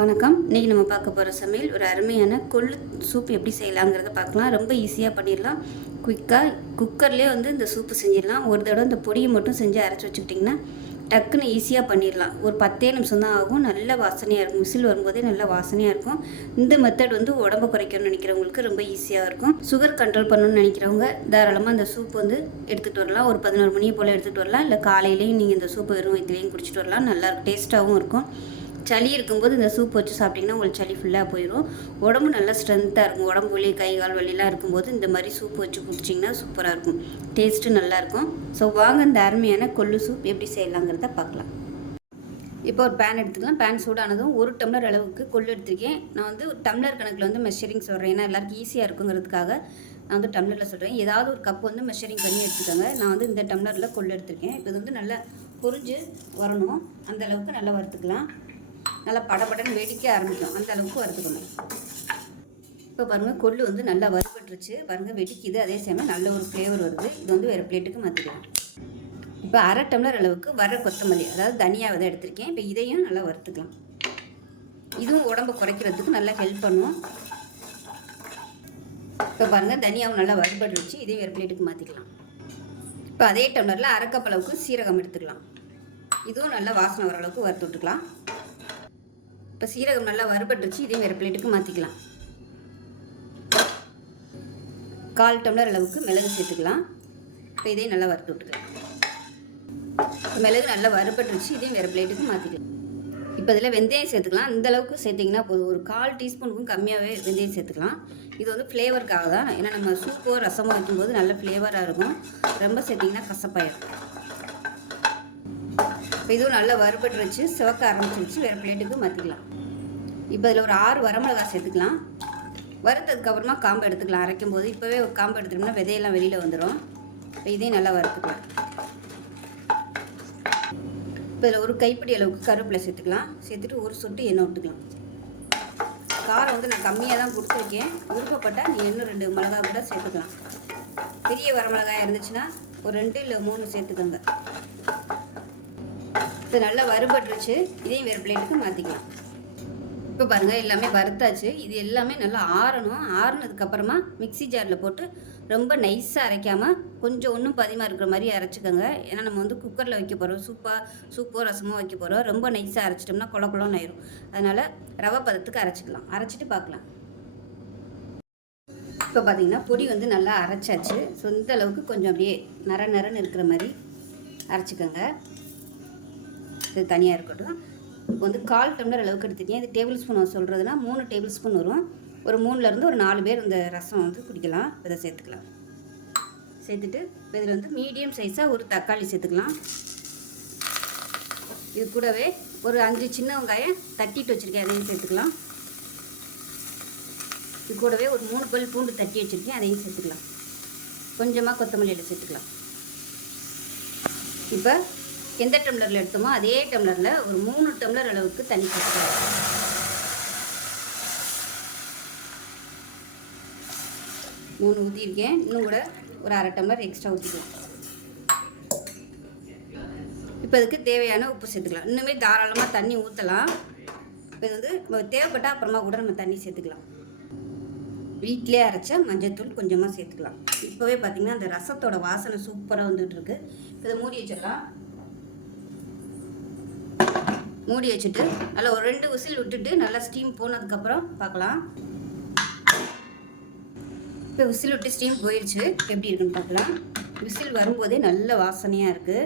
வணக்கம். இன்றைக்கி நம்ம பார்க்க போகிற சமையல் ஒரு அருமையான கொள்ளு சூப் எப்படி செய்யலாங்கிறத பார்க்கலாம். ரொம்ப ஈஸியாக பண்ணிடலாம். குயிக்காக குக்கர்லேயே இந்த சூப்பு செஞ்சிடலாம். ஒரு தடவை இந்த பொடியை மட்டும் செஞ்சு அரைச்சி வச்சுக்கிட்டிங்கன்னா டக்குன்னு ஈஸியாக பண்ணிடலாம். ஒரு 10 நிமிஷம் தான் ஆகும். நல்ல வாசனையாக இருக்கும். விசில் வரும்போதே நல்ல வாசனையாக இருக்கும். இந்த மெத்தட் உடம்பை குறைக்கணும்னு நினைக்கிறவங்களுக்கு ரொம்ப ஈஸியாக இருக்கும். சுகர் கண்ட்ரோல் பண்ணணும்னு நினைக்கிறவங்க தாராளமாக இந்த சூப் எடுத்துகிட்டு வரலாம். ஒரு 11 மணியை போல் எடுத்துகிட்டு வரலாம். இல்லை காலையிலேயும் நீங்கள் இந்த சூப்பை வெறும் வயிற்றுலையும் குடிச்சிட்டு வரலாம். நல்லாயிருக்கும், டேஸ்ட்டாகவும் இருக்கும். சளி இருக்கும்போது இந்த சூப் வச்சு சாப்பிட்டிங்கன்னா உங்களுக்கு சளி ஃபுல்லாக போயிடும். உடம்பு நல்லா ஸ்ட்ரென்த்தாக இருக்கும். உடம்பு வலி, கை கால் வலிலாம் இருக்கும்போது இந்த மாதிரி சூப் வச்சு குடிச்சிங்கன்னா சூப்பராக இருக்கும். டேஸ்ட்டு நல்லாயிருக்கும். ஸோ வாங்க இந்த அருமையான கொள்ளு சூப் எப்படி செய்யலாங்கிறத பார்க்கலாம். இப்போ ஒரு பேன் எடுத்துக்கலாம். பேன் சூடானதும் 1 டம்ளர் அளவுக்கு கொள்ளு எடுத்திருக்கேன். நான் ஒரு டம்ளர் கணக்கில் மெஷரிங் சொல்கிறேன். ஏன்னா எல்லாருக்கும் ஈஸியாக இருக்குங்கிறதுக்காக நான் டம்ளரில் சொல்கிறேன். ஏதாவது ஒரு கப் மெஷரிங் பண்ணி எடுத்துக்கோங்க. நான் இந்த டம்ளரில் கொள்ளு எடுத்திருக்கேன். இப்போ இது நல்லா பொரிஞ்சு வரணும். அந்த அளவுக்கு நல்லா வறுத்துக்கலாம். நல்லா படபடன்னு வெடிக்க ஆரம்பிக்கும். அந்த அளவுக்கு வறுத்துக்கணும். இப்போ பாருங்கள், கொள்ளு நல்லா வறுபட்டுருச்சு. பாருங்கள், வெடிக்குது. அதே சமயம் நல்ல ஒரு ஃப்ளேவர் வருது. இது வேறு பிளேட்டுக்கு மாற்றிக்கலாம். இப்போ 1/2 டம்ளர் அளவுக்கு வர கொத்தமல்லி, அதாவது தனியாக தான் எடுத்திருக்கேன். இப்போ இதையும் நல்லா வறுத்துக்கலாம். இதுவும் உடம்பை குறைக்கிறதுக்கு நல்லா ஹெல்ப் பண்ணும். இப்போ பாருங்கள், தனியாகவும் நல்லா வறுபட்டுருச்சு. இதையும் வேறு பிளேட்டுக்கு மாற்றிக்கலாம். இப்போ அதே டம்ளரில் 1/2 கப் அளவுக்கு சீரகம் எடுத்துக்கலாம். இதுவும் நல்லா வாசனை வர அளவுக்கு வறுத்து விட்டுக்கலாம். இப்போ சீரகம் நல்லா வறுபட்டுருச்சு. இதையும் வேறு பிளேட்டுக்கு மாற்றிக்கலாம். 1/4 டம்ளர் அளவுக்கு மிளகு சேர்த்துக்கலாம். இப்போ இதையும் நல்லா வறுத்து விட்டுக்கலாம். மிளகு நல்லா வறுபட்டுருச்சு. இதையும் வேறு பிளேட்டுக்கு மாற்றிக்கலாம். இப்போ இதில் வெந்தயம் சேர்த்துக்கலாம். இந்த அளவுக்கு சேர்த்திங்கன்னா போதும். ஒரு 1/4 டீஸ்பூனுக்கும் கம்மியாகவே வெந்தயம் சேர்த்துக்கலாம். இது ஃப்ளேவருக்காக தான். ஏன்னா நம்ம சூப்போ ரசமோ வைக்கும்போது நல்ல ஃப்ளேவராக இருக்கும். ரொம்ப சேர்த்திங்கன்னா கசப்பாயிடும். இப்போ இதுவும் நல்லா வறுபட்டுருச்சு. சிவக்க ஆரம்பிச்சிருச்சு. வேறு பிளேட்டுக்கு மாற்றிக்கலாம். இப்போ இதில் ஒரு 6 வரமிளகாய் சேர்த்துக்கலாம். வறுத்ததுக்கப்புறமா காம்பு எடுத்துக்கலாம். அரைக்கும் போது இப்போவே ஒரு காம்பு எடுத்துட்டோம்னா விதையெல்லாம் வெளியில் வந்துடும். இப்போ இதையும் நல்லா வறுத்துக்கலாம். இப்போ இதில் ஒரு கைப்பிடி அளவுக்கு கருவேப்பிலை சேர்த்துக்கலாம். சேர்த்துட்டு ஒரு சொட்டு எண்ணெய் விட்டுக்கலாம். காரம் நான் கம்மியாக தான் கொடுத்துருக்கேன். விருப்பப்பட்டால் நீ இன்னும் 2 மிளகா கூட சேர்த்துக்கலாம். பெரிய வரமிளகாயாக இருந்துச்சுன்னா ஒரு 2 இல்லை 3 சேர்த்துக்கோங்க. இப்போ நல்லா வறுபட்டுருச்சு. இதையும் வேறு பிளேட்டுக்கு மாற்றிக்கலாம். இப்போ பாருங்கள், எல்லாமே வறுத்தாச்சு. இது எல்லாமே நல்லா ஆறணும். ஆறுனதுக்கப்புறமா மிக்ஸி ஜாரில் போட்டு ரொம்ப நைஸாக அரைக்காமல் கொஞ்சம் ஒன்றும் பதிமாக இருக்கிற மாதிரி அரைச்சிக்கோங்க. ஏன்னா நம்ம குக்கரில் வைக்க போகிறோம். சூப்போ ரசமோ வைக்க போகிறோம். ரொம்ப நைஸாக அரைச்சிட்டோம்னா குழக்குளம்னு ஆயிரும். அதனால் ரவை பதத்துக்கு அரைச்சிக்கலாம். அரைச்சிட்டு பார்க்கலாம். இப்போ பார்த்தீங்கன்னா பொடி நல்லா அரைச்சாச்சு. ஸோ இந்த அளவுக்கு கொஞ்சம் அப்படியே நரன்னு இருக்கிற மாதிரி அரைச்சிக்கோங்க. இது தனியாக இருக்கட்டும். இப்போ 1/4 டம்ளர் அளவுக்கு எடுத்துக்கேன். இது டேபிள் ஸ்பூன் சொல்கிறதுனா 3 டேபிள் ஸ்பூன் வரும். ஒரு 3லேருந்து ஒரு 4 பேர் இந்த ரசம் குடிக்கலாம். இதை சேர்த்துக்கலாம். சேர்த்துட்டு இப்போ இதில் மீடியம் சைஸாக ஒரு தக்காளி சேர்த்துக்கலாம். இது கூடவே ஒரு 5 சின்ன வெங்காயம் தட்டிட்டு வச்சுருக்கேன். அதையும் சேர்த்துக்கலாம். இது கூடவே ஒரு 3 பல் பூண்டு தட்டி வச்சுருக்கேன். அதையும் சேர்த்துக்கலாம். கொஞ்சமாக கொத்தமல்லியில் சேர்த்துக்கலாம். இப்போ எந்த டம்ளரில் எடுத்தோமோ அதே டம்ளரில் ஒரு 3 டம்ளர் அளவுக்கு தண்ணி சேர்த்துக்கலாம். 3 ஊற்றிருக்கேன். இன்னும் கூட ஒரு 1/2 டம்ளர் எக்ஸ்ட்ரா ஊற்றிக்கலாம். இப்போ இதுக்கு தேவையான உப்பு சேர்த்துக்கலாம். இன்னுமே தாராளமாக தண்ணி ஊற்றலாம். இப்போ இது தேவைப்பட்டால் அப்புறமா கூட நம்ம தண்ணி சேர்த்துக்கலாம். வீட்டிலே அரைச்ச மஞ்சத்தூள் கொஞ்சமாக சேர்த்துக்கலாம். இப்போவே பார்த்திங்கன்னா அந்த ரசத்தோட வாசனை சூப்பராக வந்துட்டுருக்கு. இப்போ இதை மூடி வச்சிடலாம். மூடி வச்சுட்டு நல்லா ஒரு 2 விசில் விட்டுட்டு நல்லா ஸ்டீம் போனதுக்கப்புறம் பார்க்கலாம். இப்போ விசில் விட்டு ஸ்டீம் போயிடுச்சு. எப்படி இருக்குன்னு பார்க்கலாம். விசில் வரும்போதே நல்ல வாசனையாக இருக்குது.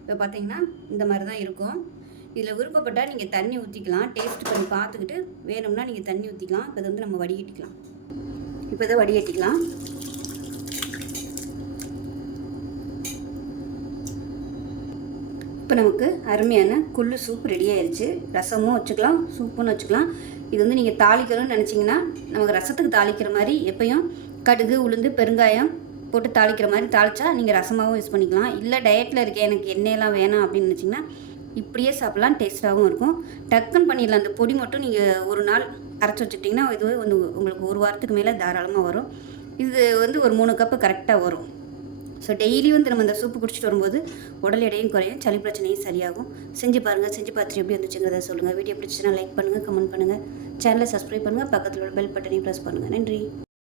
இப்போ பார்த்தீங்கன்னா இந்த மாதிரி தான் இருக்கும். இதில் விருப்பப்பட்டால் நீங்கள் தண்ணி ஊற்றிக்கலாம். டேஸ்ட் பண்ணி பார்த்துக்கிட்டு வேணும்னா நீங்கள் தண்ணி ஊற்றிக்கலாம். இப்போ இதை நம்ம வடிகட்டிக்கலாம். இப்போ இதை வடிகட்டிக்கலாம். இப்போ நமக்கு அருமையான கொள்ளு சூப் ரெடி ஆயிடுச்சு. ரசமும் வச்சுக்கலாம், சூப்புன்னு வச்சுக்கலாம். இது நீங்கள் தாளிக்கணும்னு நினச்சிங்கன்னா நமக்கு ரசத்துக்கு தாளிக்கிற மாதிரி எப்பயும் கடுகு, உளுந்து, பெருங்காயம் போட்டு தாளிக்கிற மாதிரி தாளித்தா நீங்கள் ரசமாகவும் யூஸ் பண்ணிக்கலாம். இல்லை டயட்டில் இருக்கேன், எனக்கு எண்ணெயெல்லாம் வேணாம் அப்படின்னு நினச்சிங்கன்னா இப்படியே சாப்பிட்லாம். டேஸ்ட்டாகவும் இருக்கும். டக்குன்னு பண்ணிடலாம். அந்த பொடி மட்டும் நீங்கள் ஒரு நாள் அரைச்சி வச்சுக்கிட்டிங்கன்னா இதுவே உங்களுக்கு 1 வாரத்துக்கு மேலே தாராளமாக வரும். இது ஒரு 3 கப்பு கரெக்டாக வரும். ஸோ டெய்லியும் வந்து நம்ம அந்த சூப்பு குடிச்சிட்டு வரும்போது உடல் எடையும் குறையும், சளி பிரச்சனையும் சரியாகும். செஞ்சு பாருங்கள். செஞ்சு பார்த்துட்டு எப்படி வந்துச்சுங்கிறத சொல்லுங்கள். வீடியோ பிடிச்சிச்சுன்னா லைக் பண்ணுங்கள், கமெண்ட் பண்ணுங்கள், சேனலை சப்ஸ்கிரைப் பண்ணுங்கள், பக்கத்தில் உள்ள பெல் பட்டனையும் ப்ரெஸ் பண்ணுங்கள். நன்றி.